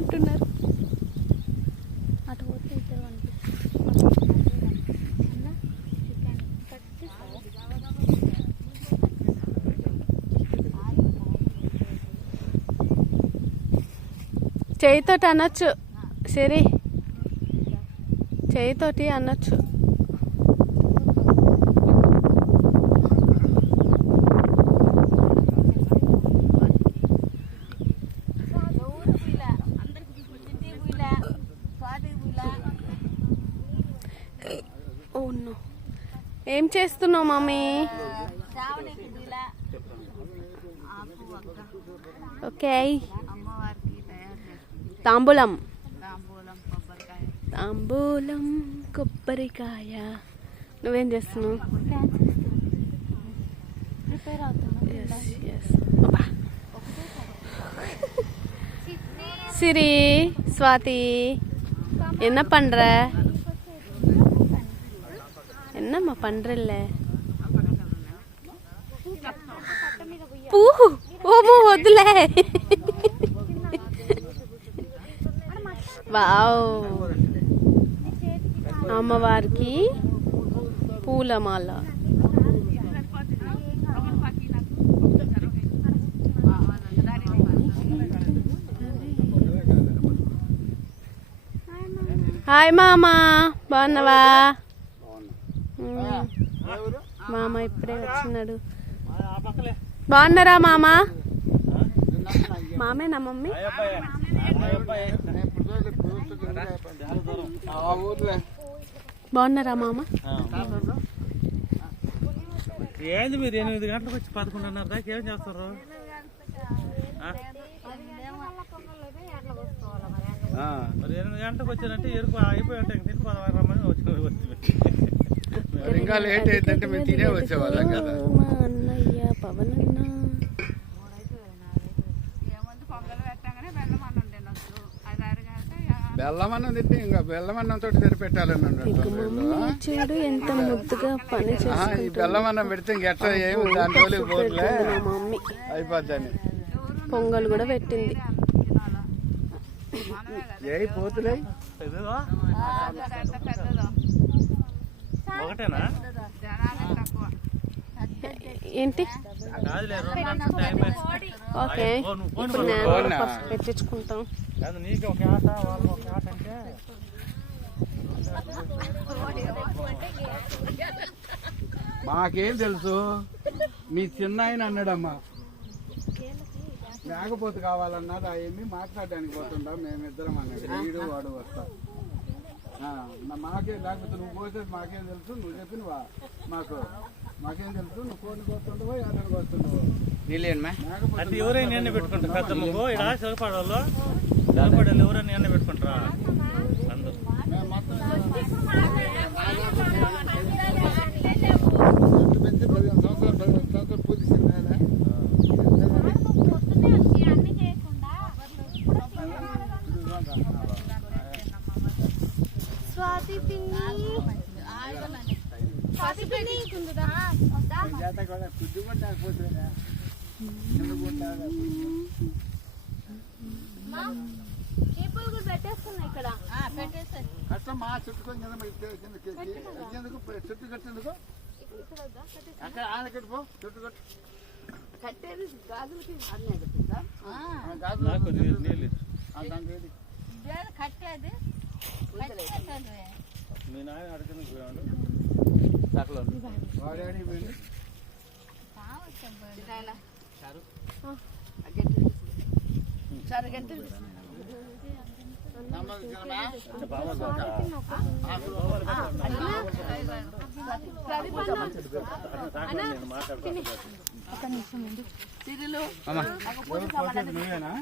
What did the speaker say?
అంటున్నారు. అటు పోతే ఇద్దరు చేయితోటి అనొచ్చు. సరే, చేయితోటి అనొచ్చు. ఏం చేస్తున్నావు మమ్మీ? ఓకే, తాంబూలం తాంబూలం కొబ్బరికాయ. నువ్వేం చేస్తున్నావు? సిరి, స్వాతి, என்ன பண்ற? என்னம்மா பண்றல்ல? పూ ఓమో వద్దులే. వావ్, అమ్మవారికి పూలమాల. హాయ్ మామా, బాగున్నావా? మామ ఇప్పుడే వచ్చినాడు. బాగున్నారా మామ? మామేనా మమ్మీ? బాగున్నారా మామ? ఏంది మీరు 8 గంటలకు వచ్చి 11:30 దాకా ఏం చేస్తారు? మరి 8 గంటలకు వచ్చారంటే ఎరుపు అయిపోయి ఉంటాయి. తిని 16 రమ్మని వచ్చి ఇంకా లేట్ అయిందంటే మేము తినే వచ్చేవాళ్ళం కదా. మా అన్నయ్య పవన్ అన్న బెల్లమన్నం తింటే ఇంకా బెల్లమన్నం తోటి సరిపెట్టాలని చూడు ఎంత ముద్దుగా పని ఈ బెల్లమన్నం పెడితే ఇంకెట్లా ఏమి దాని రోజులు పోట్లే మమ్మీ. అయిపోద్దని పొంగల్ కూడా పెట్టింది. ఏ పోతులే ఒకటేనా? ఏంటి? ఓకే, ఇప్పుడు నేను పెట్టించుకుంటాం. నీకు ఒక ఆట, వాళ్ళకి ఒక ఆట అంటే మాకేం తెలుసు. మీ చిన్న ఆయన అన్నాడమ్మా లేకపోతే కావాలన్నది అవన్నీ మాట్లాడడానికి పోతుండా. మేమిద్దరం అన్నాడు, వీడు వాడు వస్తా. మాకే లేకపోతే నువ్వు పోతే మాకేం తెలుసు. నువ్వు చెప్పిన మాకేం తెలుసు. నువ్వు కోడికి వస్తుండవో ఏడాదికి వస్తుండవో అంటే ఎవరైనా ఎన్న పెట్టుకుంటారు. పెద్దమ్మకు ఇక్కడ సిలపడాలో సిలపడాలి ఎవరైనా ఎన్న పెట్టుకుంటారా? అందరూ స్వాతి పిన్ని పెట్టేస్తున్నా ఇక్కడ. అట్లా మా చుట్టుకొని ఎందుకు చుట్టు కట్టేందుకు అక్కడ ఆడ కట్టుకో. చుట్టు కట్టు కట్టేది గాజులకి కట్టేది. మీ నాయన అడగని వాడాడి నువ్వేనా?